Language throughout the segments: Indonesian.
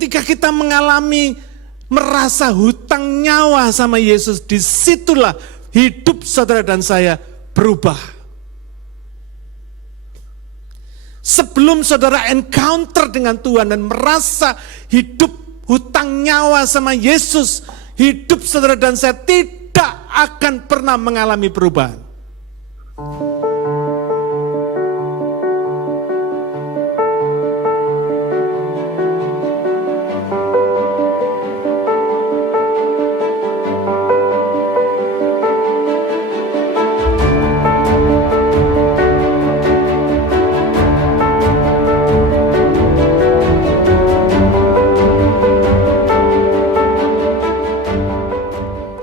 Ketika kita mengalami merasa hutang nyawa sama Yesus, disitulah hidup saudara dan saya berubah. Sebelum saudara encounter dengan Tuhan dan merasa hidup hutang nyawa sama Yesus, hidup saudara dan saya tidak akan pernah mengalami perubahan.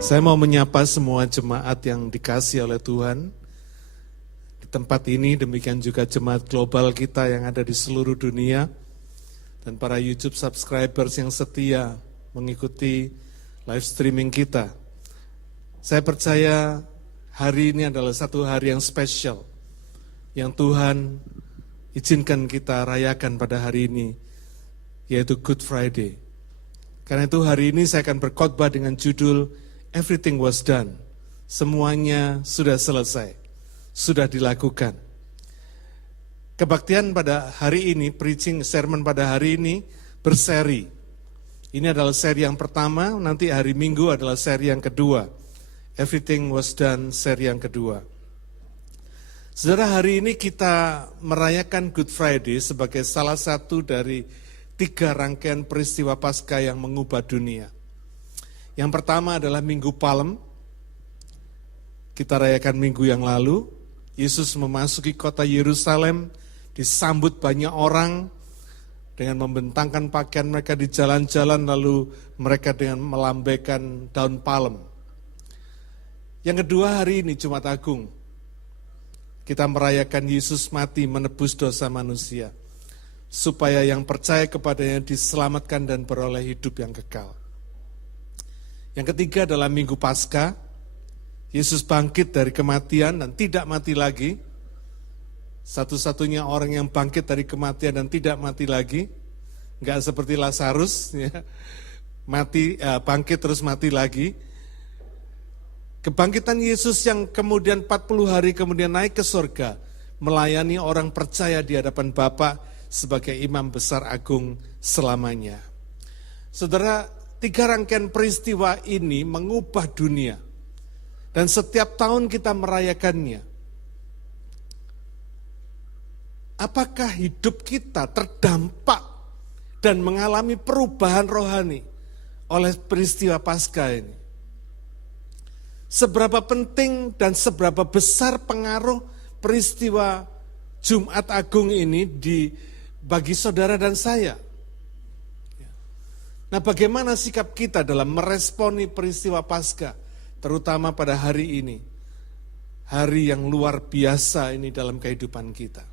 Saya mau menyapa semua jemaat yang dikasihi oleh Tuhan di tempat ini, demikian juga jemaat global kita yang ada di seluruh dunia, dan para YouTube subscribers yang setia mengikuti live streaming kita. Saya percaya hari ini adalah satu hari yang spesial, yang Tuhan izinkan kita rayakan pada hari ini, yaitu Good Friday. Karena itu hari ini saya akan berkhotbah dengan judul Everything was done. Semuanya sudah selesai, sudah dilakukan. Kebaktian pada hari ini, preaching sermon pada hari ini berseri. Ini adalah seri yang pertama, nanti hari Minggu adalah seri yang kedua. Everything was done, seri yang kedua. Saudara, hari ini kita merayakan Good Friday sebagai salah satu dari 3 rangkaian peristiwa Paskah yang mengubah dunia. Yang pertama adalah Minggu Palem. Kita rayakan minggu yang lalu. Yesus memasuki kota Yerusalem, disambut banyak orang dengan membentangkan pakaian mereka di jalan-jalan, lalu mereka dengan melambaikan daun palem. Yang kedua, hari ini Jumat Agung. Kita merayakan Yesus mati menebus dosa manusia, supaya yang percaya kepadanya diselamatkan dan beroleh hidup yang kekal. Yang ketiga adalah Minggu Paskah. Yesus bangkit dari kematian dan tidak mati lagi. Satu-satunya orang yang bangkit dari kematian dan tidak mati lagi. Enggak seperti Lazarus, ya. Bangkit terus mati lagi. Kebangkitan Yesus yang kemudian 40 hari kemudian naik ke surga, melayani orang percaya di hadapan Bapa sebagai imam besar agung selamanya. Saudara, 3 rangkaian peristiwa ini mengubah dunia. Dan setiap tahun kita merayakannya. Apakah hidup kita terdampak dan mengalami perubahan rohani oleh peristiwa Paskah ini? Seberapa penting dan seberapa besar pengaruh peristiwa Jumat Agung ini bagi saudara dan saya? Nah, bagaimana sikap kita dalam meresponi peristiwa Paskah, terutama pada hari ini, hari yang luar biasa ini dalam kehidupan kita.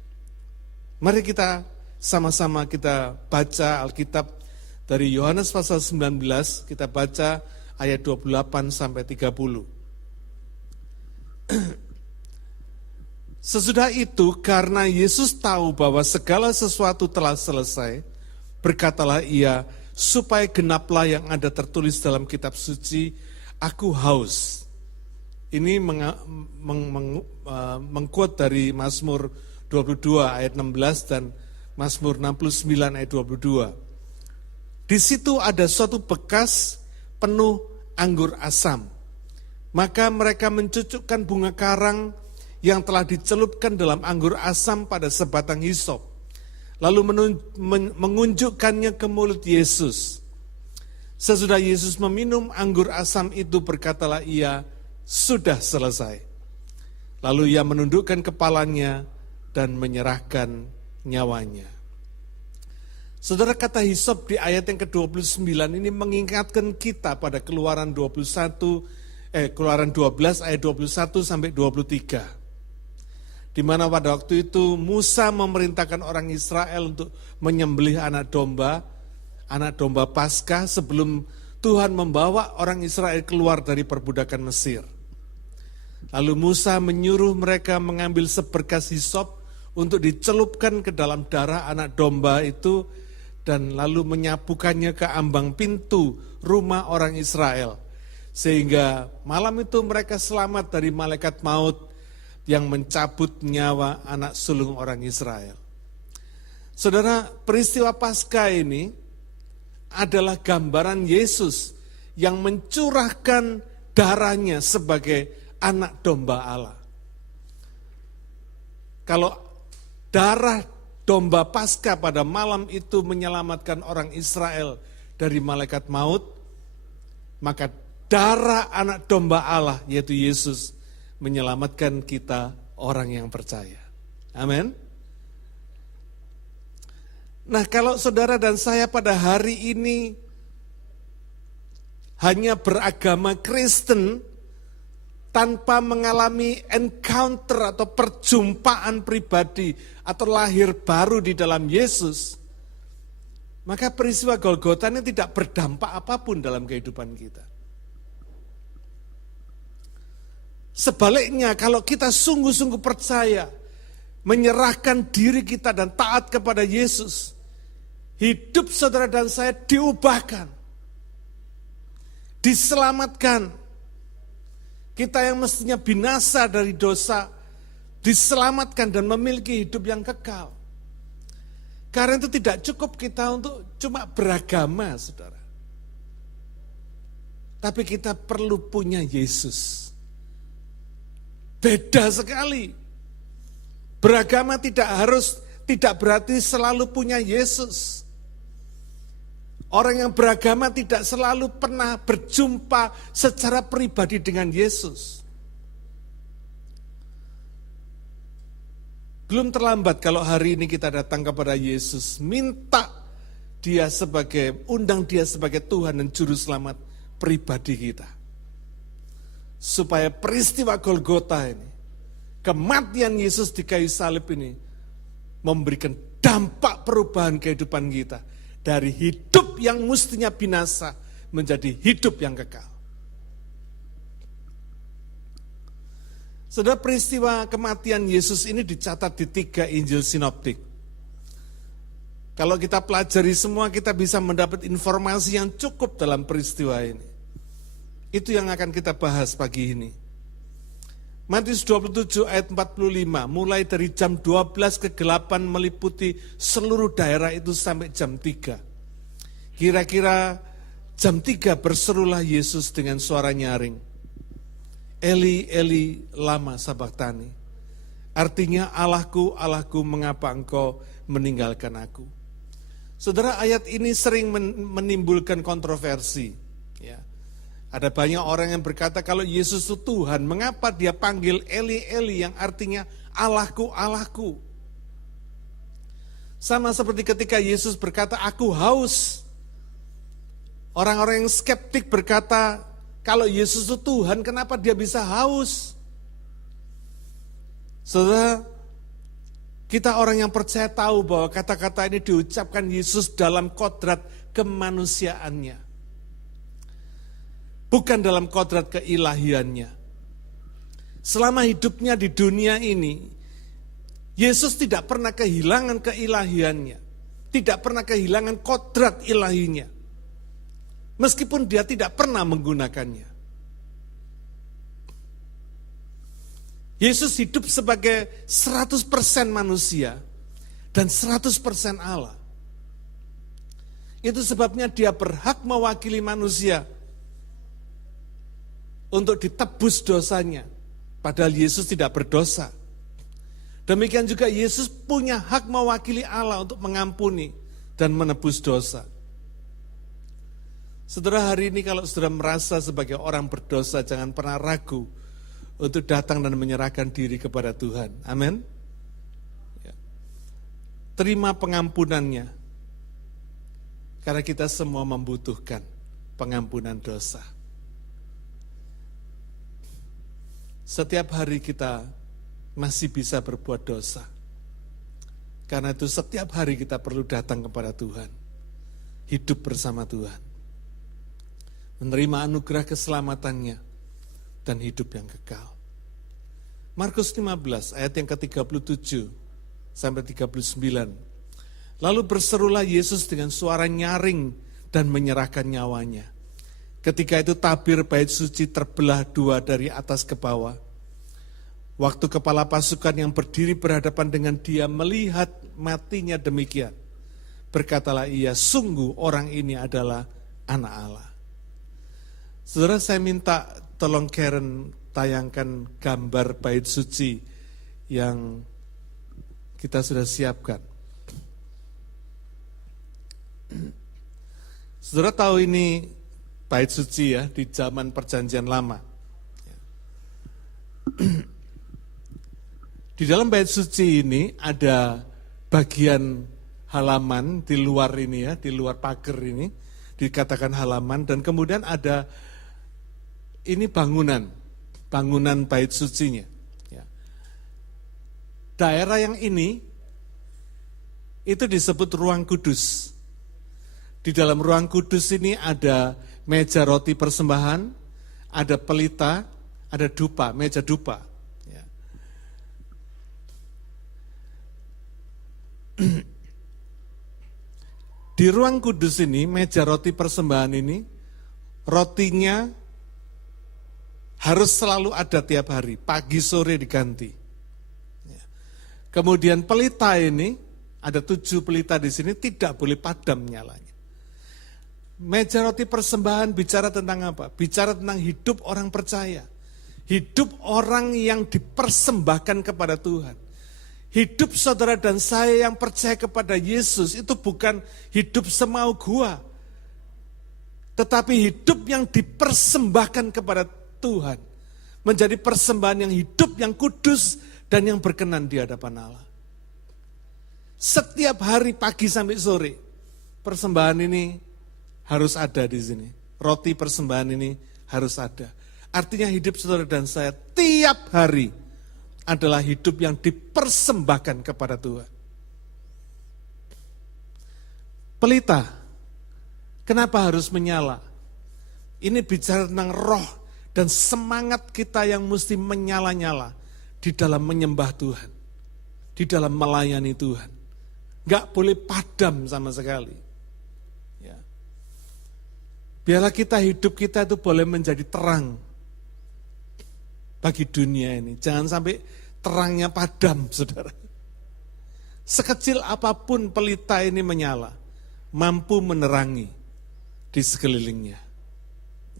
Mari kita sama-sama kita baca Alkitab dari Yohanes pasal 19, kita baca ayat 28 sampai 30. Sesudah itu, karena Yesus tahu bahwa segala sesuatu telah selesai, berkatalah ia, supaya genaplah yang ada tertulis dalam kitab suci, aku haus. Ini mengquote dari Mazmur 22 ayat 16 dan Mazmur 69 ayat 22. Di situ ada suatu bekas penuh anggur asam. Maka mereka mencucukkan bunga karang yang telah dicelupkan dalam anggur asam pada sebatang hisop, lalu mengunjukkannya ke mulut Yesus. Sesudah Yesus meminum anggur asam itu, berkatalah ia, sudah selesai. Lalu ia menundukkan kepalanya dan menyerahkan nyawanya. Saudara, kata hisop di ayat yang ke-29 ini mengingatkan kita pada Keluaran 12 ayat 21 sampai 23. Di mana pada waktu itu Musa memerintahkan orang Israel untuk menyembelih anak domba Paskah sebelum Tuhan membawa orang Israel keluar dari perbudakan Mesir. Lalu Musa menyuruh mereka mengambil seberkas hisop untuk dicelupkan ke dalam darah anak domba itu dan lalu menyapukannya ke ambang pintu rumah orang Israel. Sehingga malam itu mereka selamat dari malaikat maut yang mencabut nyawa anak sulung orang Israel. Saudara, peristiwa Paskah ini adalah gambaran Yesus yang mencurahkan darahnya sebagai anak domba Allah. Kalau darah domba Paskah pada malam itu menyelamatkan orang Israel dari malaikat maut, maka darah anak domba Allah yaitu Yesus menyelamatkan kita orang yang percaya. Amin. Nah, kalau saudara dan saya pada hari ini hanya beragama Kristen tanpa mengalami encounter atau perjumpaan pribadi atau lahir baru di dalam Yesus, maka peristiwa Golgota ini tidak berdampak apapun dalam kehidupan kita. Sebaliknya, kalau kita sungguh-sungguh percaya, menyerahkan diri kita dan taat kepada Yesus, hidup saudara dan saya diubahkan, diselamatkan. Kita yang mestinya binasa dari dosa, diselamatkan dan memiliki hidup yang kekal. Karena itu tidak cukup kita untuk cuma beragama, saudara. Tapi kita perlu punya Yesus. Beda sekali. Beragama tidak berarti selalu punya Yesus. Orang yang beragama tidak selalu pernah berjumpa secara pribadi dengan Yesus. Belum terlambat kalau hari ini kita datang kepada Yesus, minta undang dia sebagai Tuhan dan Juru Selamat pribadi kita. Supaya peristiwa Golgota ini, kematian Yesus di kayu salib ini, memberikan dampak perubahan kehidupan kita. Dari hidup yang mestinya binasa, menjadi hidup yang kekal. Saudara, peristiwa kematian Yesus ini dicatat di 3 Injil Sinoptik. Kalau kita pelajari semua, kita bisa mendapat informasi yang cukup dalam peristiwa ini. Itu yang akan kita bahas pagi ini. Matius 27 ayat 45, mulai dari jam 12 kegelapan meliputi seluruh daerah itu sampai jam 3. Kira-kira jam 3 berserulah Yesus dengan suara nyaring. Eli, Eli, lama sabachthani. Artinya, Allahku, Allahku, mengapa engkau meninggalkan aku? Saudara, ayat ini sering menimbulkan kontroversi. Ya. Ada banyak orang yang berkata kalau Yesus itu Tuhan, mengapa dia panggil Eli, Eli yang artinya Allahku, Allahku. Sama seperti ketika Yesus berkata, aku haus. Orang-orang yang skeptik berkata, kalau Yesus itu Tuhan, kenapa dia bisa haus? Saudara, kita orang yang percaya tahu bahwa kata-kata ini diucapkan Yesus dalam kodrat kemanusiaannya. Bukan dalam kodrat keilahiannya. Selama hidupnya di dunia ini, Yesus tidak pernah kehilangan keilahiannya. Tidak pernah kehilangan kodrat ilahinya. Meskipun dia tidak pernah menggunakannya. Yesus hidup sebagai 100% manusia dan 100% Allah. Itu sebabnya dia berhak mewakili manusia untuk ditebus dosanya. Padahal Yesus tidak berdosa. Demikian juga Yesus punya hak mewakili Allah untuk mengampuni dan menebus dosa. Saudara, hari ini kalau saudara merasa sebagai orang berdosa, jangan pernah ragu untuk datang dan menyerahkan diri kepada Tuhan. Amin. Ya. Terima pengampunannya. Karena kita semua membutuhkan pengampunan dosa. Setiap hari kita masih bisa berbuat dosa. Karena itu setiap hari kita perlu datang kepada Tuhan. Hidup bersama Tuhan. Menerima anugerah keselamatannya dan hidup yang kekal. Markus 15 ayat yang ke-37 sampai 39 Lalu berserulah Yesus dengan suara nyaring dan menyerahkan nyawanya. Ketika itu tabir bait suci terbelah dua dari atas ke bawah. Waktu kepala pasukan yang berdiri berhadapan dengan dia melihat matinya demikian, berkatalah ia, sungguh orang ini adalah anak Allah. Saudara, saya minta tolong Karen tayangkan gambar bait suci yang kita sudah siapkan. Saudara tahu ini bait suci ya, di zaman perjanjian lama. Di dalam bait suci ini ada bagian halaman di luar ini ya, di luar pagar ini dikatakan halaman, dan kemudian ada ini bangunan bait sucinya. Ya. Daerah yang ini itu disebut ruang kudus. Di dalam ruang kudus ini ada meja roti persembahan, ada pelita, ada dupa, meja dupa. Di ruang kudus ini, meja roti persembahan ini, rotinya harus selalu ada tiap hari, pagi sore diganti. Kemudian pelita ini, ada 7 pelita di sini, tidak boleh padam nyalanya. Meja roti persembahan bicara tentang apa? Bicara tentang hidup orang percaya. Hidup orang yang dipersembahkan kepada Tuhan. Hidup saudara dan saya yang percaya kepada Yesus itu bukan hidup semau gua, tetapi hidup yang dipersembahkan kepada Tuhan. Menjadi persembahan yang hidup, yang kudus, dan yang berkenan di hadapan Allah. Setiap hari pagi sampai sore, persembahan ini harus ada di sini. Roti persembahan ini harus ada. Artinya hidup saudara dan saya tiap hari adalah hidup yang dipersembahkan kepada Tuhan. Pelita, kenapa harus menyala? Ini bicara tentang roh dan semangat kita yang mesti menyala-nyala di dalam menyembah Tuhan, di dalam melayani Tuhan. Gak boleh padam sama sekali. Ya. Biarlah hidup kita itu boleh menjadi terang bagi dunia ini. Jangan sampai terangnya padam, saudara. Sekecil apapun pelita ini menyala, mampu menerangi di sekelilingnya.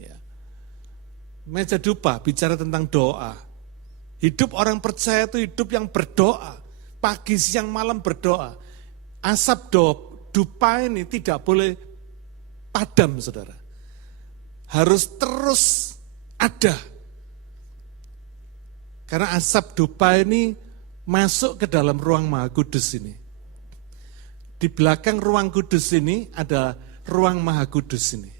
Ya. Meja dupa bicara tentang doa. Hidup orang percaya itu hidup yang berdoa. Pagi, siang, malam berdoa. Asap dupa ini tidak boleh padam, saudara. Harus terus ada. Karena asap dupa ini masuk ke dalam ruang Maha Kudus ini. Di belakang ruang kudus ini ada ruang Maha Kudus ini.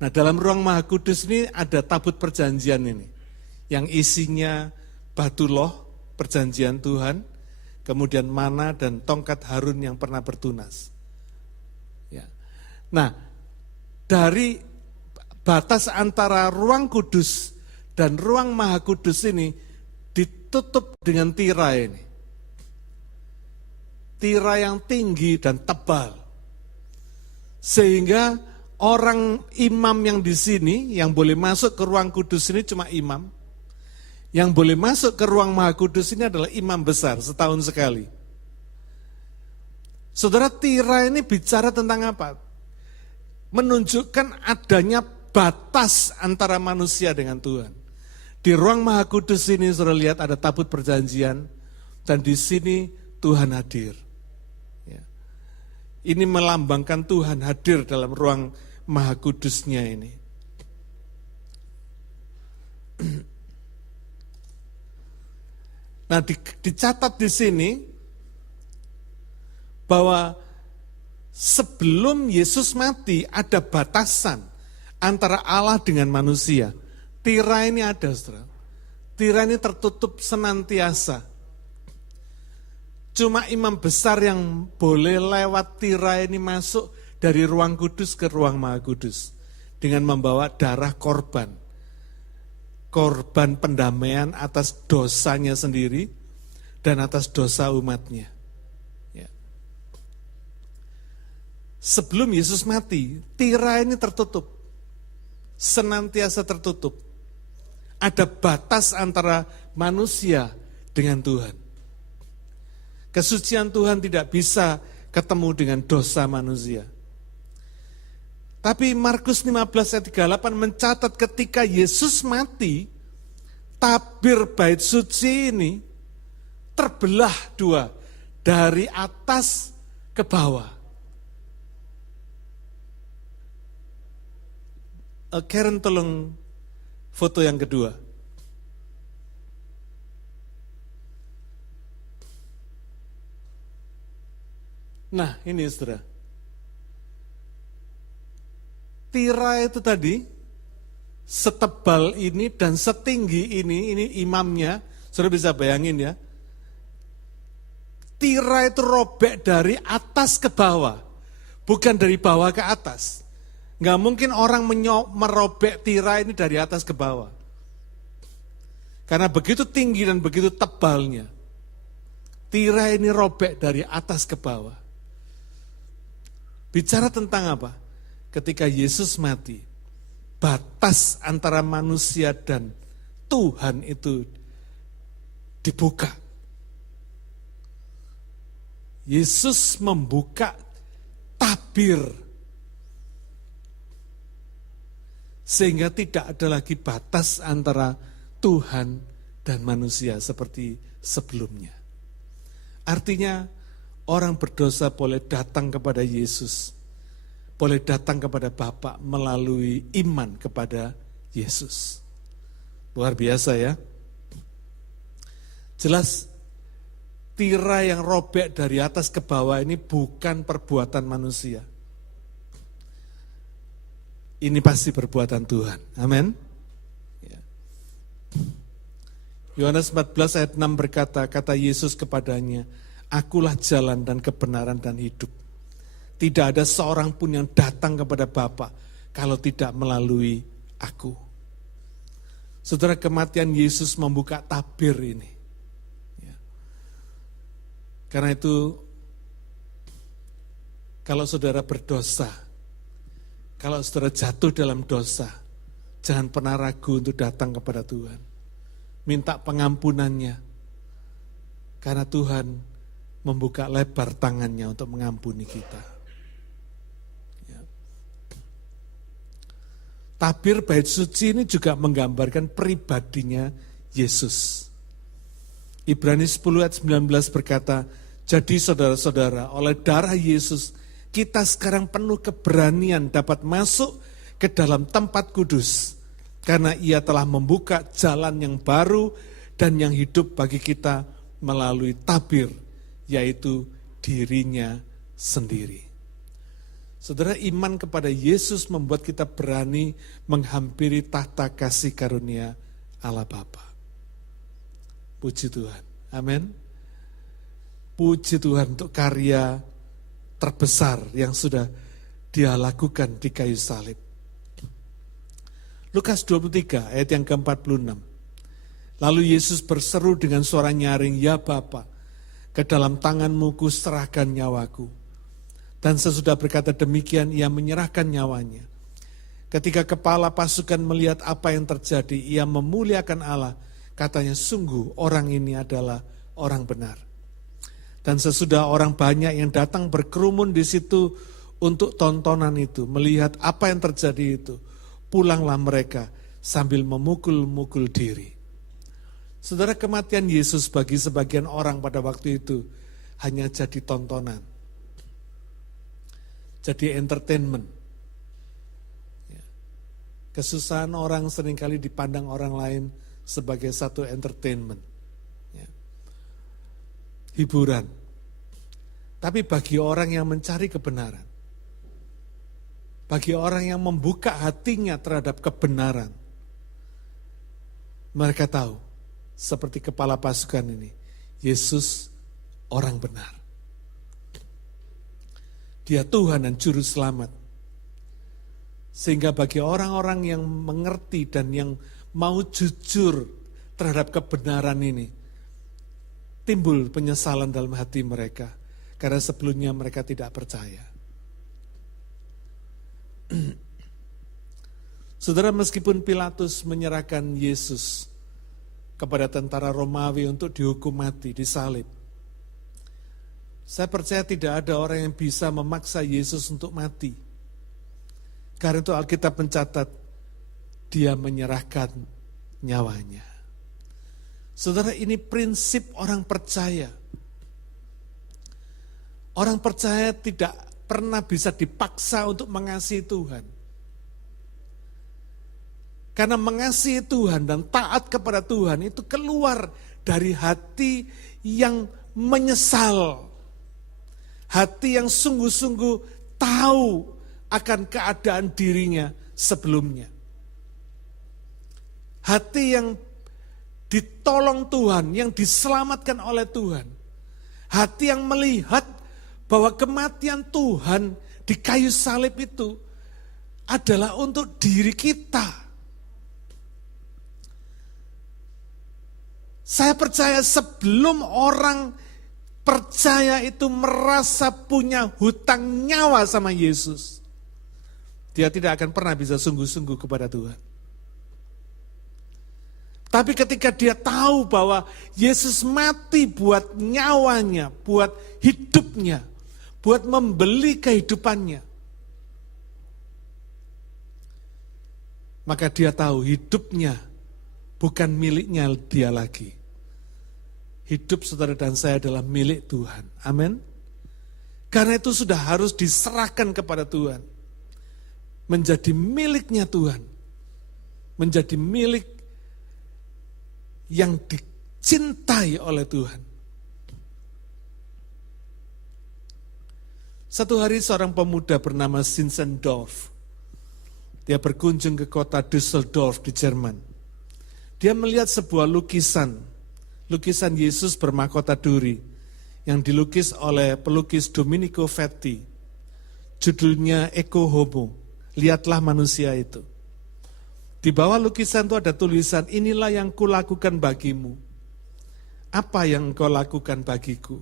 Nah, dalam ruang Maha Kudus ini ada tabut perjanjian ini. Yang isinya batu loh, perjanjian Tuhan, kemudian mana dan tongkat Harun yang pernah bertunas. Ya. Nah, dari batas antara ruang kudus dan ruang Maha Kudus ini ditutup dengan tirai ini. Tirai yang tinggi dan tebal. Sehingga orang imam yang di sini, yang boleh masuk ke ruang kudus ini cuma imam. Yang boleh masuk ke ruang Maha Kudus ini adalah imam besar setahun sekali. Saudara, tirai ini bicara tentang apa? Menunjukkan adanya batas antara manusia dengan Tuhan. Di ruang Maha Kudus ini saudara lihat ada tabut perjanjian, dan di sini Tuhan hadir. Ya. Ini melambangkan Tuhan hadir dalam ruang Maha Kudusnya ini. Nah, dicatat di sini bahwa sebelum Yesus mati ada batasan antara Allah dengan manusia. Tirai ini ada, saudara. Tirai ini tertutup senantiasa. Cuma imam besar yang boleh lewat tirai ini masuk dari ruang kudus ke ruang Maha Kudus dengan membawa darah korban. Korban pendamaian atas dosanya sendiri dan atas dosa umatnya. Ya. sebelum Yesus mati, tirai ini tertutup. Senantiasa tertutup. Ada batas antara manusia dengan Tuhan. Kesucian Tuhan tidak bisa ketemu dengan dosa manusia. Tapi Markus 15 ayat 38 mencatat ketika Yesus mati, tabir bait suci ini terbelah dua, dari atas ke bawah. Karen tolong foto yang kedua. Nah ini saudara. Tirai itu tadi setebal ini dan setinggi ini imamnya, saudara bisa bayangin ya. Tirai itu robek dari atas ke bawah, bukan dari bawah ke atas. Nggak mungkin orang merobek tirai ini dari atas ke bawah. Karena begitu tinggi dan begitu tebalnya. Tirai ini robek dari atas ke bawah. Bicara tentang apa? Ketika Yesus mati, batas antara manusia dan Tuhan itu dibuka. Yesus membuka tabir. Sehingga tidak ada lagi batas antara Tuhan dan manusia seperti sebelumnya. Artinya orang berdosa boleh datang kepada Yesus, boleh datang kepada Bapa melalui iman kepada Yesus. Luar biasa ya. Jelas tirai yang robek dari atas ke bawah ini bukan perbuatan manusia. Ini pasti perbuatan Tuhan. Amin. Yohanes 14 ayat 6 berkata, kata Yesus kepadanya, akulah jalan dan kebenaran dan hidup. Tidak ada seorang pun yang datang kepada Bapa kalau tidak melalui aku. Saudara, kematian Yesus membuka tabir ini. Karena itu, kalau saudara berdosa, kalau saudara jatuh dalam dosa, jangan pernah ragu untuk datang kepada Tuhan. Minta pengampunannya. Karena Tuhan membuka lebar tangannya untuk mengampuni kita. Ya. Tabir bait suci ini juga menggambarkan pribadinya Yesus. Ibrani 10 ayat 19 berkata, jadi saudara-saudara, oleh darah Yesus, kita sekarang penuh keberanian dapat masuk ke dalam tempat kudus. Karena ia telah membuka jalan yang baru dan yang hidup bagi kita melalui tabir, yaitu dirinya sendiri. Saudara, iman kepada Yesus membuat kita berani menghampiri tahta kasih karunia Allah Bapa. Puji Tuhan, amin. Puji Tuhan untuk karya terbesar yang sudah Dia lakukan di kayu salib. Lukas 23 ayat yang ke-46. Lalu Yesus berseru dengan suara nyaring, ya Bapa, ke dalam tanganmu kuserahkan nyawaku. Dan sesudah berkata demikian, ia menyerahkan nyawanya. Ketika kepala pasukan melihat apa yang terjadi, ia memuliakan Allah. Katanya, sungguh orang ini adalah orang benar. Dan sesudah orang banyak yang datang berkerumun di situ untuk tontonan itu, melihat apa yang terjadi itu, pulanglah mereka sambil memukul-mukul diri. Saudara, kematian Yesus bagi sebagian orang pada waktu itu hanya jadi tontonan. Jadi entertainment. Kesusahan orang seringkali dipandang orang lain sebagai satu entertainment. Hiburan. Tapi bagi orang yang mencari kebenaran, bagi orang yang membuka hatinya terhadap kebenaran, mereka tahu, seperti kepala pasukan ini, Yesus orang benar. Dia Tuhan dan Juru Selamat. Sehingga bagi orang-orang yang mengerti dan yang mau jujur terhadap kebenaran ini, timbul penyesalan dalam hati mereka, karena sebelumnya mereka tidak percaya. Saudara, meskipun Pilatus menyerahkan Yesus kepada tentara Romawi untuk dihukum mati, disalib, saya percaya tidak ada orang yang bisa memaksa Yesus untuk mati. Karena itu Alkitab mencatat, dia menyerahkan nyawanya. Saudara, ini prinsip orang percaya. Orang percaya tidak pernah bisa dipaksa untuk mengasihi Tuhan. Karena mengasihi Tuhan dan taat kepada Tuhan itu keluar dari hati yang menyesal. Hati yang sungguh-sungguh tahu akan keadaan dirinya sebelumnya. Hati yang ditolong Tuhan, yang diselamatkan oleh Tuhan. Hati yang melihat bahwa kematian Tuhan di kayu salib itu adalah untuk diri kita. Saya percaya sebelum orang percaya itu merasa punya hutang nyawa sama Yesus, dia tidak akan pernah bisa sungguh-sungguh kepada Tuhan. Tapi ketika dia tahu bahwa Yesus mati buat nyawanya, buat hidupnya, buat membeli kehidupannya, maka dia tahu hidupnya bukan miliknya dia lagi. Hidup saudara dan saya adalah milik Tuhan. Amin. Karena itu sudah harus diserahkan kepada Tuhan. Menjadi miliknya Tuhan. Menjadi milik yang dicintai oleh Tuhan. Satu hari seorang pemuda bernama Zinzendorf, dia berkunjung ke kota Düsseldorf di Jerman. Dia melihat sebuah lukisan Yesus bermahkota duri yang dilukis oleh pelukis Domenico Feti. Judulnya Ecce Homo, lihatlah manusia itu. Di bawah lukisan itu ada tulisan, inilah yang kulakukan bagimu. Apa yang engkau lakukan bagiku?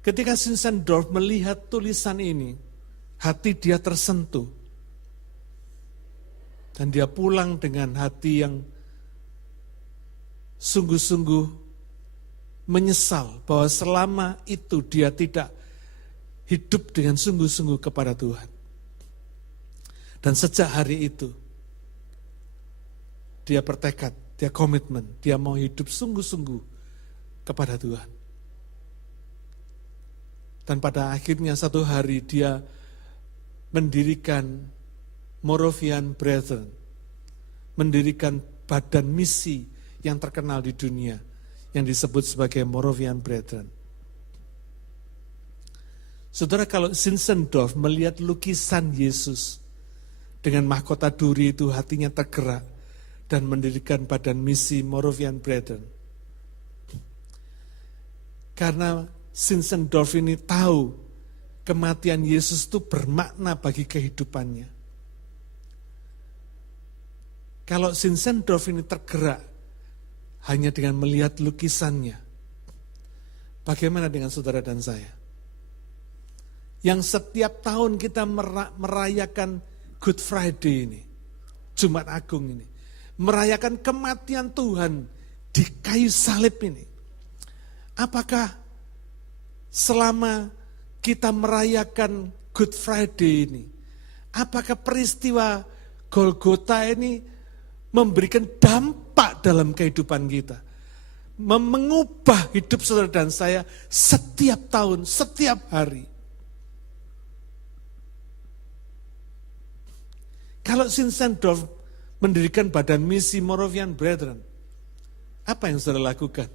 Ketika Zinzendorf melihat tulisan ini, hati dia tersentuh. Dan dia pulang dengan hati yang sungguh-sungguh menyesal bahwa selama itu dia tidak hidup dengan sungguh-sungguh kepada Tuhan. Dan sejak hari itu, dia bertekad, dia komitmen, dia mau hidup sungguh-sungguh kepada Tuhan. Dan pada akhirnya satu hari dia mendirikan Moravian Brethren, mendirikan badan misi yang terkenal di dunia, yang disebut sebagai Moravian Brethren. Saudara, kalau Zinzendorf melihat lukisan Yesus dengan mahkota duri itu, hatinya tergerak dan mendirikan badan misi Moravian Brethren. Karena Zinzendorf ini tahu kematian Yesus itu bermakna bagi kehidupannya. Kalau Zinzendorf ini tergerak hanya dengan melihat lukisannya, bagaimana dengan saudara dan saya? Yang setiap tahun kita merayakan Good Friday ini, Jumat Agung ini, merayakan kematian Tuhan di kayu salib ini. Apakah selama kita merayakan Good Friday ini, apakah peristiwa Golgota ini memberikan dampak dalam kehidupan kita, mengubah hidup saudara dan saya setiap tahun, setiap hari? Kalau Zinzendorf mendirikan badan misi Moravian Brethren, apa yang saudara lakukan?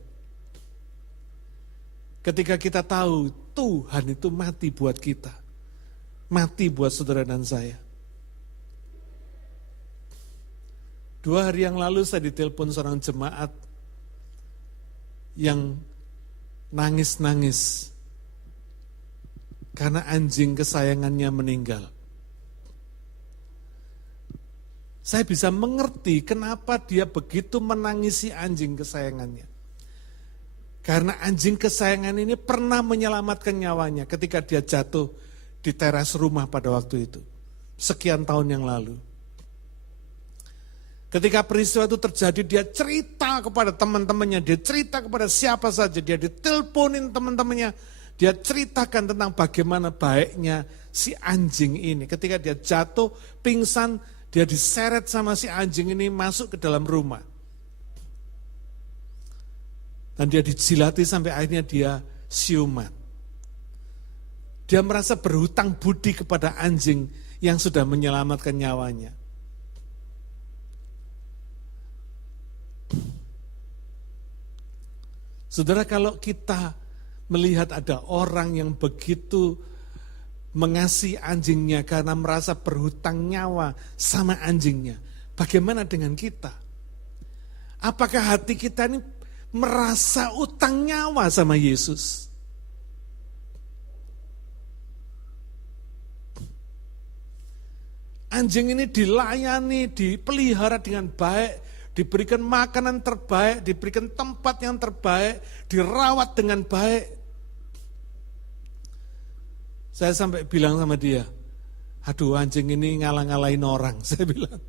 Ketika kita tahu Tuhan itu mati buat kita, mati buat saudara dan saya. 2 hari yang lalu saya ditelepon seorang jemaat yang nangis-nangis karena anjing kesayangannya meninggal. Saya bisa mengerti kenapa dia begitu menangisi anjing kesayangannya. Karena anjing kesayangan ini pernah menyelamatkan nyawanya ketika dia jatuh di teras rumah pada waktu itu. sekian tahun yang lalu. Ketika peristiwa itu terjadi, dia cerita kepada teman-temannya, dia cerita kepada siapa saja, dia diteleponin teman-temannya, dia ceritakan tentang bagaimana baiknya si anjing ini. Ketika dia jatuh, pingsan, dia diseret sama si anjing ini masuk ke dalam rumah. Dan dia dijilati sampai akhirnya dia siuman. Dia merasa berhutang budi kepada anjing yang sudah menyelamatkan nyawanya. Saudara, kalau kita melihat ada orang yang begitu mengasihi anjingnya karena merasa berhutang nyawa sama anjingnya, bagaimana dengan kita? Apakah hati kita ini merasa utang nyawa sama Yesus? Anjing ini dilayani, dipelihara dengan baik, diberikan makanan terbaik, diberikan tempat yang terbaik, dirawat dengan baik. Saya sampai bilang sama dia, aduh anjing ini ngalah-ngalahin orang, saya bilang.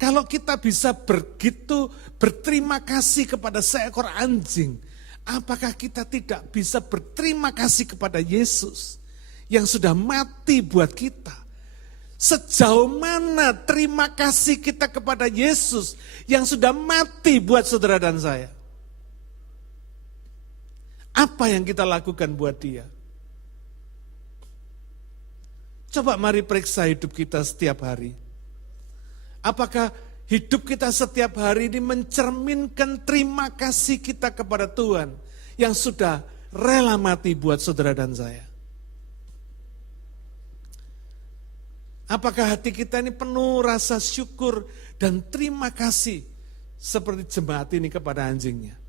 Kalau kita bisa begitu berterima kasih kepada seekor anjing, apakah kita tidak bisa berterima kasih kepada Yesus yang sudah mati buat kita? Sejauh mana terima kasih kita kepada Yesus yang sudah mati buat saudara dan saya? Apa yang kita lakukan buat dia? Coba mari periksa hidup kita setiap hari. Apakah hidup kita setiap hari ini mencerminkan terima kasih kita kepada Tuhan yang sudah rela mati buat saudara dan saya? Apakah hati kita ini penuh rasa syukur dan terima kasih seperti jemaat ini kepada anjingnya?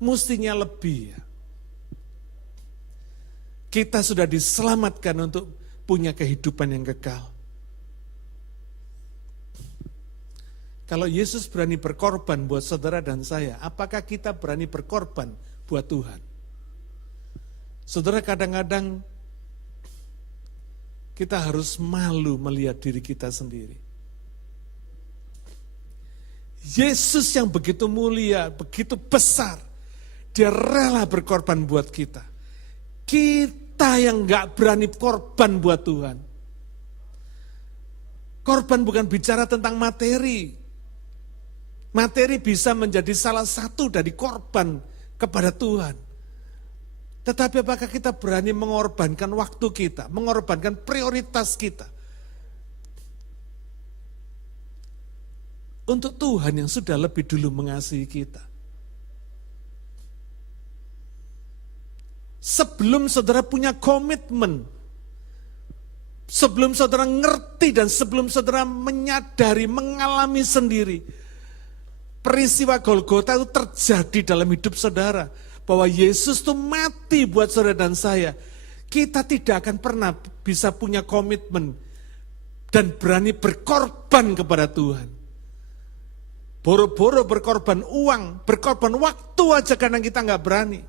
Mestinya lebih ya. Kita sudah diselamatkan untuk punya kehidupan yang kekal. Kalau Yesus berani berkorban buat saudara dan saya, apakah kita berani berkorban buat Tuhan? Saudara, kadang-kadang kita harus malu melihat diri kita sendiri. Yesus yang begitu mulia, begitu besar, dia rela berkorban buat kita. Kita yang gak berani korban buat Tuhan. Korban bukan bicara tentang materi. Materi bisa menjadi salah satu dari korban kepada Tuhan. Tetapi apakah kita berani mengorbankan waktu kita, mengorbankan prioritas kita untuk Tuhan yang sudah lebih dulu mengasihi kita? Sebelum saudara punya komitmen, sebelum saudara ngerti dan sebelum saudara menyadari, mengalami sendiri, peristiwa Golgota itu terjadi dalam hidup saudara. Bahwa Yesus itu mati buat saudara dan saya. Kita tidak akan pernah bisa punya komitmen dan berani berkorban kepada Tuhan. Boro-boro berkorban uang, berkorban waktu aja karena kita nggak berani.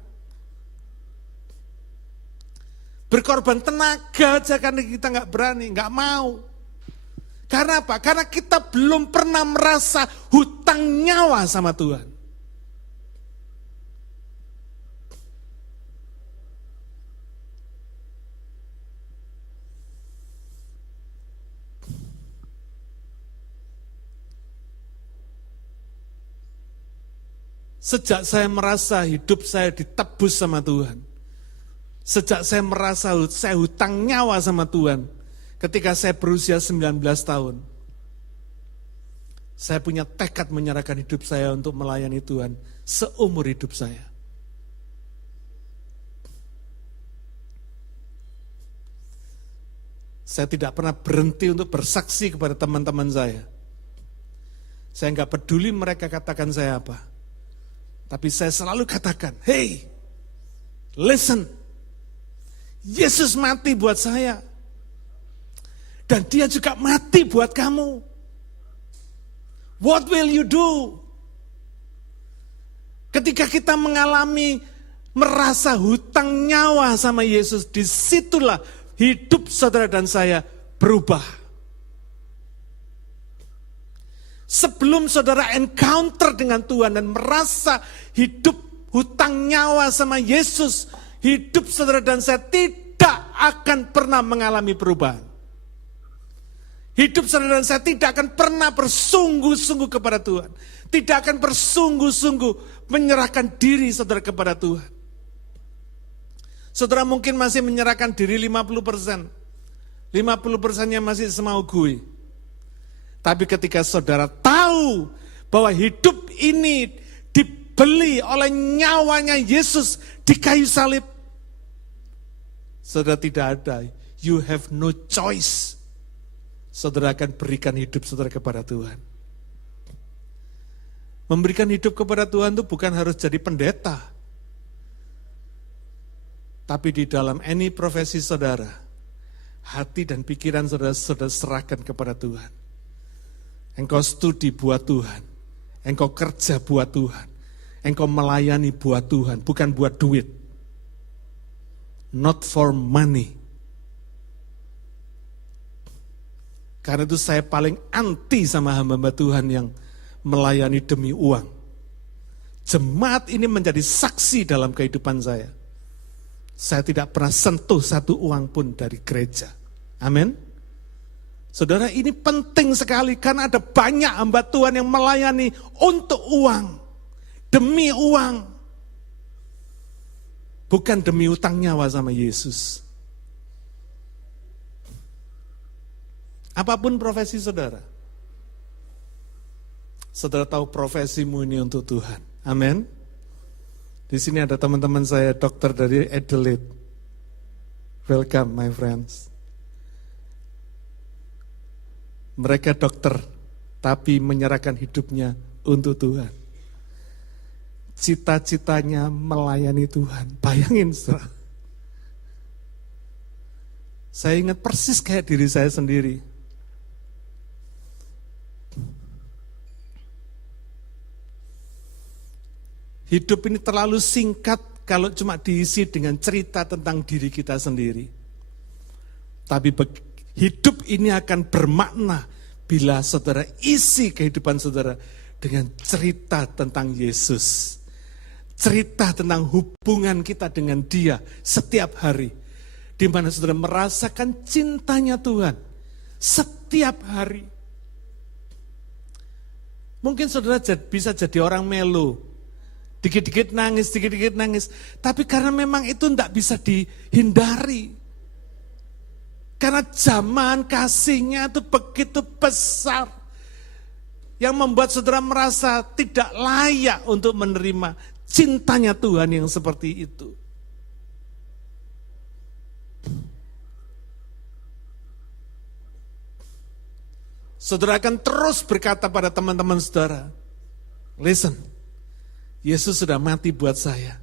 Berkorban tenaga aja karena kita nggak berani, nggak mau. Karena apa? Karena kita belum pernah merasa hutang nyawa sama Tuhan. Sejak saya merasa hidup saya ditebus sama Tuhan. Sejak saya merasa saya hutang nyawa sama Tuhan. Ketika saya berusia 19 tahun. Saya punya tekad menyerahkan hidup saya untuk melayani Tuhan seumur hidup saya. Saya tidak pernah berhenti untuk bersaksi kepada teman-teman saya. Saya nggak peduli mereka katakan saya apa. Tapi saya selalu katakan, hey, listen, Yesus mati buat saya. Dan dia juga mati buat kamu. What will you do? Ketika kita mengalami merasa hutang nyawa sama Yesus, disitulah hidup saudara dan saya berubah. Sebelum saudara encounter dengan Tuhan dan merasa hidup hutang nyawa sama Yesus, hidup saudara dan saya tidak akan pernah mengalami perubahan. Hidup saudara dan saya tidak akan pernah bersungguh-sungguh kepada Tuhan. Tidak akan bersungguh-sungguh menyerahkan diri saudara kepada Tuhan. Saudara mungkin masih menyerahkan diri 50%. 50%-nya masih semau gue. Tapi ketika saudara tahu bahwa hidup ini dibeli oleh nyawanya Yesus di kayu salib, saudara tidak ada, you have no choice. Saudara akan berikan hidup saudara kepada Tuhan. Memberikan hidup kepada Tuhan itu bukan harus jadi pendeta. Tapi di dalam any profesi saudara, hati dan pikiran saudara serahkan kepada Tuhan. Engkau studi buat Tuhan, engkau kerja buat Tuhan, engkau melayani buat Tuhan, bukan buat duit. Not for money. Karena itu saya paling anti sama hamba-hamba Tuhan yang melayani demi uang. Jemaat ini menjadi saksi dalam kehidupan saya. Saya tidak pernah sentuh satu uang pun dari gereja. Amin. Saudara, ini penting sekali karena ada banyak hamba Tuhan yang melayani untuk uang. Demi uang. Bukan demi utang nyawa sama Yesus. Apapun profesi saudara. Saudara tahu profesimu ini untuk Tuhan. Amin. Di sini ada teman-teman saya dokter dari Adelaide. Welcome my friends. Mereka dokter, tapi menyerahkan hidupnya untuk Tuhan. Cita-citanya melayani Tuhan. Bayangin, saudara. Saya ingat persis kayak diri saya sendiri. Hidup ini terlalu singkat kalau cuma diisi dengan cerita tentang diri kita sendiri. Tapi hidup ini akan bermakna bila saudara isi kehidupan saudara dengan cerita tentang Yesus. Cerita tentang hubungan kita dengan Dia setiap hari. Di mana saudara merasakan cintanya Tuhan setiap hari. Mungkin saudara bisa jadi orang melo. Dikit-dikit nangis, dikit-dikit nangis. Tapi karena memang itu tidak bisa dihindari. Karena zaman kasihnya itu begitu besar. Yang membuat saudara merasa tidak layak untuk menerima cintanya Tuhan yang seperti itu. Saudara akan terus berkata pada teman-teman saudara, listen, Yesus sudah mati buat saya.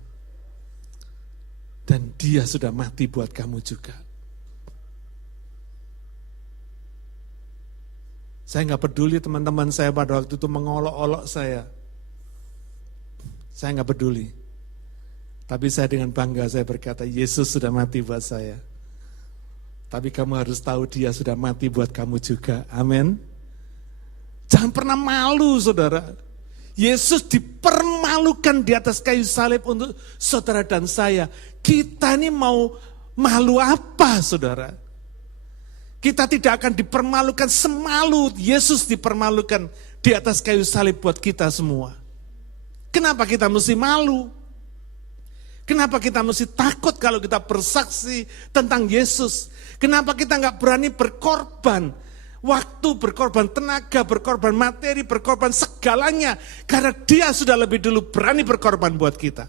Dan Dia sudah mati buat kamu juga. Saya nggak peduli teman-teman saya pada waktu itu mengolok-olok saya. Saya nggak peduli. Tapi saya dengan bangga saya berkata, Yesus sudah mati buat saya. Tapi kamu harus tahu Dia sudah mati buat kamu juga. Amin. Jangan pernah malu, saudara. Yesus dipermalukan di atas kayu salib untuk saudara dan saya. Kita ini mau malu apa, saudara? Kita tidak akan dipermalukan semalu Yesus dipermalukan di atas kayu salib buat kita semua. Kenapa kita mesti malu? Kenapa kita mesti takut kalau kita bersaksi tentang Yesus? Kenapa kita nggak berani berkorban? Waktu, berkorban tenaga, berkorban materi, berkorban segalanya. Karena Dia sudah lebih dulu berani berkorban buat kita.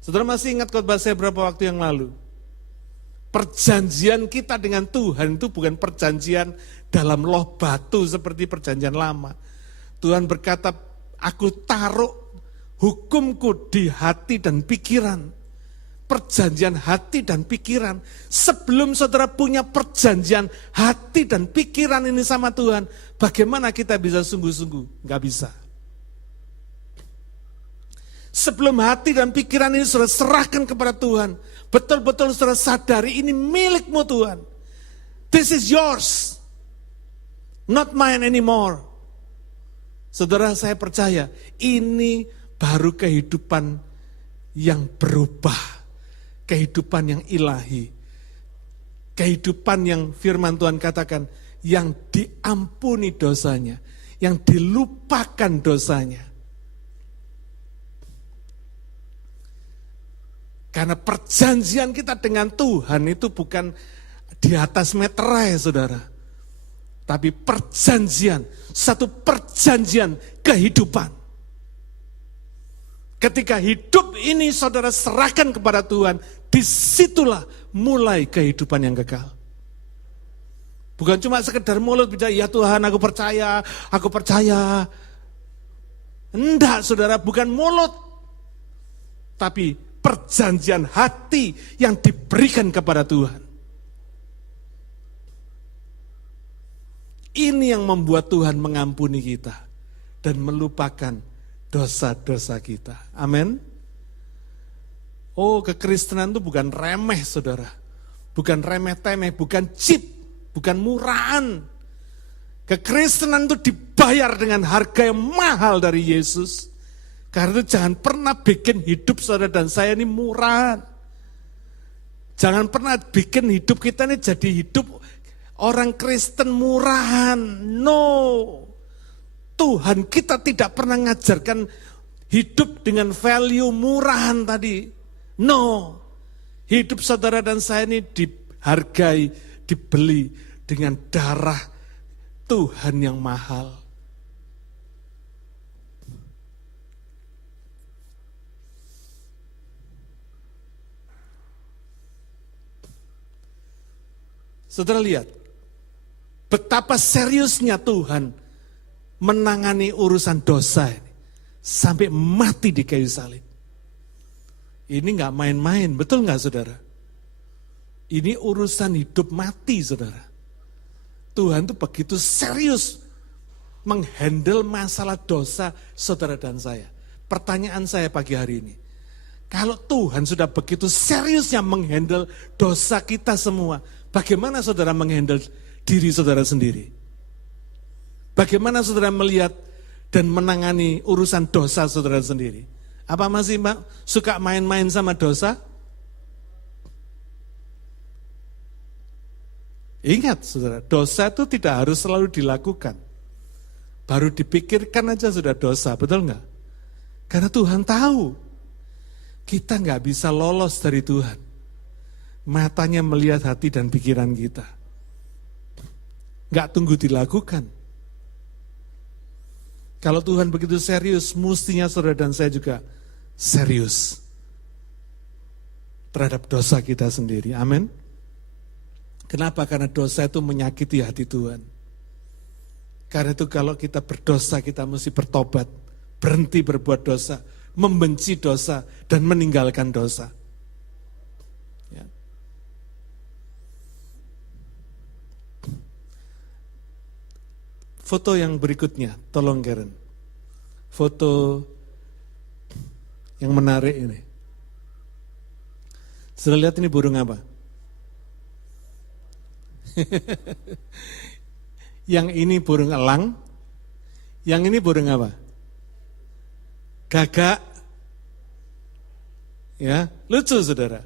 Saudara masih ingat khotbah saya berapa waktu yang lalu? Perjanjian kita dengan Tuhan itu bukan perjanjian dalam loh batu seperti perjanjian lama. Tuhan berkata, aku taruh hukumku di hati dan pikiran. Perjanjian hati dan pikiran. Sebelum saudara punya perjanjian hati dan pikiran ini sama Tuhan, bagaimana kita bisa sungguh-sungguh? Enggak bisa. Sebelum hati dan pikiran ini saudara serahkan kepada Tuhan, betul-betul saudara sadari ini milikmu Tuhan. This is yours, not mine anymore. Saudara, saya percaya ini baru kehidupan yang berubah, kehidupan yang ilahi, kehidupan yang firman Tuhan katakan, yang diampuni dosanya, yang dilupakan dosanya. Karena perjanjian kita dengan Tuhan itu bukan di atas meterai, saudara. Tapi perjanjian, satu perjanjian kehidupan. Ketika hidup ini saudara serahkan kepada Tuhan, disitulah mulai kehidupan yang kekal. Bukan cuma sekedar mulut bicara, ya Tuhan aku percaya. Enggak saudara, bukan mulut. Tapi perjanjian hati yang diberikan kepada Tuhan. Ini yang membuat Tuhan mengampuni kita dan melupakan dosa-dosa kita. Amin. Oh, kekristenan itu bukan remeh, saudara. Bukan remeh-temeh, bukan cheap, bukan murahan. Kekristenan itu dibayar dengan harga yang mahal dari Yesus. Karena itu jangan pernah bikin hidup saudara dan saya ini murahan. Jangan pernah bikin hidup kita ini jadi hidup orang Kristen murahan. No. Tuhan kita tidak pernah mengajarkan hidup dengan value murahan tadi. No. Hidup saudara dan saya ini dihargai, dibeli dengan darah Tuhan yang mahal. Saudara lihat, betapa seriusnya Tuhan menangani urusan dosa ini. Sampai mati di kayu salib. Ini gak main-main, betul gak saudara? Ini urusan hidup mati saudara. Tuhan tuh begitu serius menghandle masalah dosa saudara dan saya. Pertanyaan saya pagi hari ini. Kalau Tuhan sudah begitu seriusnya menghandle dosa kita semua, bagaimana saudara menghandle diri saudara sendiri? Bagaimana saudara melihat dan menangani urusan dosa saudara sendiri? Apa masih suka main-main sama dosa? Ingat saudara, dosa itu tidak harus selalu dilakukan. Baru dipikirkan aja sudah dosa, betul nggak? Karena Tuhan tahu, kita nggak bisa lolos dari Tuhan. Matanya melihat hati dan pikiran kita. Nggak tunggu dilakukan. Kalau Tuhan begitu serius, mestinya saudara dan saya juga serius terhadap dosa kita sendiri. Amin. Kenapa? Karena dosa itu menyakiti hati Tuhan. Karena itu kalau kita berdosa, kita mesti bertobat, berhenti berbuat dosa, membenci dosa, dan meninggalkan dosa. Ya. Foto yang berikutnya, tolong Karen. Foto yang menarik ini. Sudah lihat ini burung apa? Yang ini burung elang, yang ini burung apa? Gagak. Ya, lucu saudara.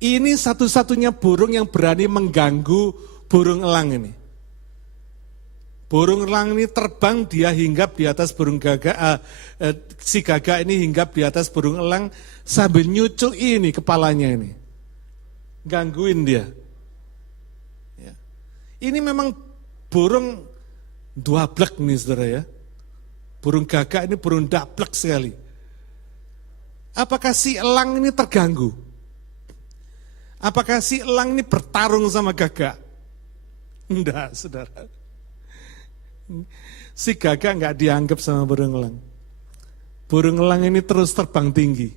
Ini satu-satunya burung yang berani mengganggu burung elang ini. Burung elang ini terbang, dia hinggap di atas burung gagak, si gagak ini hinggap di atas burung elang sambil nyucuk ini kepalanya ini. Gangguin dia. Ya. Ini memang burung duablek nih saudara ya. Burung gagak ini burung dablek sekali. Apakah si elang ini terganggu? Apakah si elang ini bertarung sama gagak? Enggak saudara. Si gagak enggak dianggap sama burung elang. Burung elang ini terus terbang tinggi.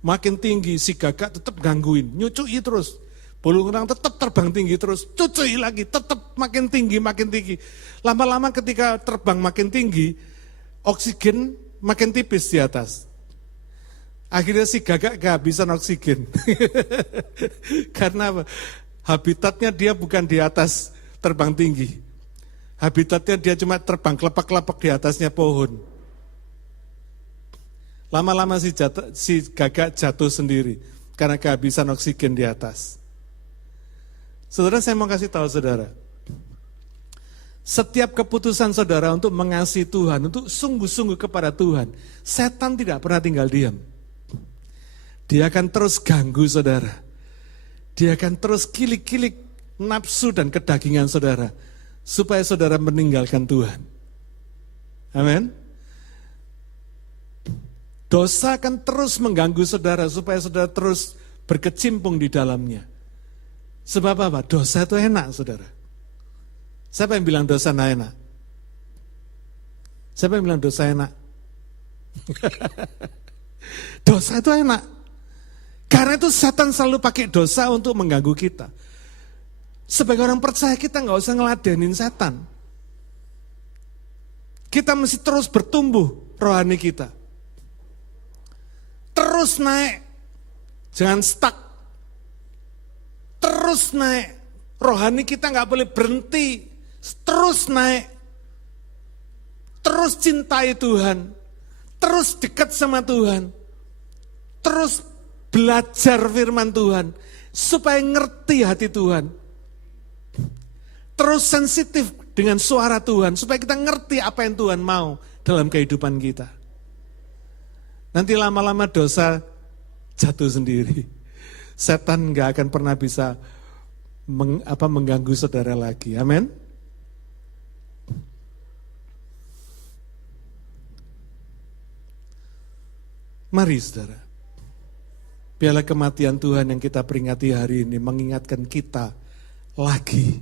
Makin tinggi si gagak tetap gangguin, nyucui terus. Burung elang tetap terbang tinggi terus, cucui lagi, tetap makin tinggi, makin tinggi. Lama-lama ketika terbang makin tinggi, oksigen makin tipis di atas. Akhirnya si gagak kehabisan oksigen. Karena apa? Habitatnya dia bukan di atas terbang tinggi. Habitatnya dia cuma terbang kelepak-kelepak di atasnya pohon. Lama-lama si gagak jatuh sendiri karena kehabisan oksigen di atas. Saudara, saya mau kasih tahu saudara. Setiap keputusan saudara untuk mengasihi Tuhan, untuk sungguh-sungguh kepada Tuhan, setan tidak pernah tinggal diam. Dia akan terus ganggu saudara. Dia akan terus kilik-kilik nafsu dan kedagingan saudara, supaya saudara meninggalkan Tuhan. Amin. Dosa akan terus mengganggu saudara, supaya saudara terus berkecimpung di dalamnya. Sebab apa? Dosa itu enak, saudara. Siapa yang bilang dosa tidak enak? Siapa yang bilang dosa enak? Dosa itu enak. Karena itu setan selalu pakai dosa untuk mengganggu kita. Sebagai orang percaya kita nggak usah ngeladenin setan. Kita mesti terus bertumbuh rohani kita. Terus naik, jangan stuck. Terus naik, rohani kita nggak boleh berhenti. Terus naik, terus cintai Tuhan, terus dekat sama Tuhan, terus belajar firman Tuhan, supaya ngerti hati Tuhan. Terus sensitif dengan suara Tuhan, supaya kita ngerti apa yang Tuhan mau dalam kehidupan kita. Nanti lama-lama dosa jatuh sendiri. Setan gak akan pernah bisa mengganggu saudara lagi. Amin. Mari saudara, biarlah kematian Tuhan yang kita peringati hari ini mengingatkan kita lagi,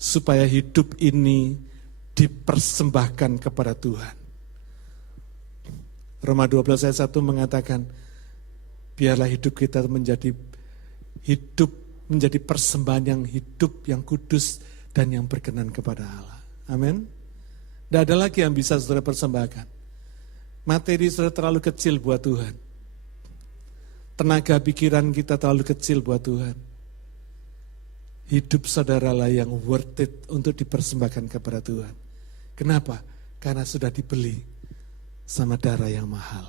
supaya hidup ini dipersembahkan kepada Tuhan. Roma 12 ayat 1 mengatakan, biarlah hidup kita menjadi persembahan yang hidup, yang kudus, dan yang berkenan kepada Allah. Amin. Tidak ada lagi yang bisa saudara persembahkan. Materi saudara terlalu kecil buat Tuhan. Tenaga pikiran kita terlalu kecil buat Tuhan. Hidup saudaralah yang worth it untuk dipersembahkan kepada Tuhan. Kenapa? Karena sudah dibeli sama darah yang mahal.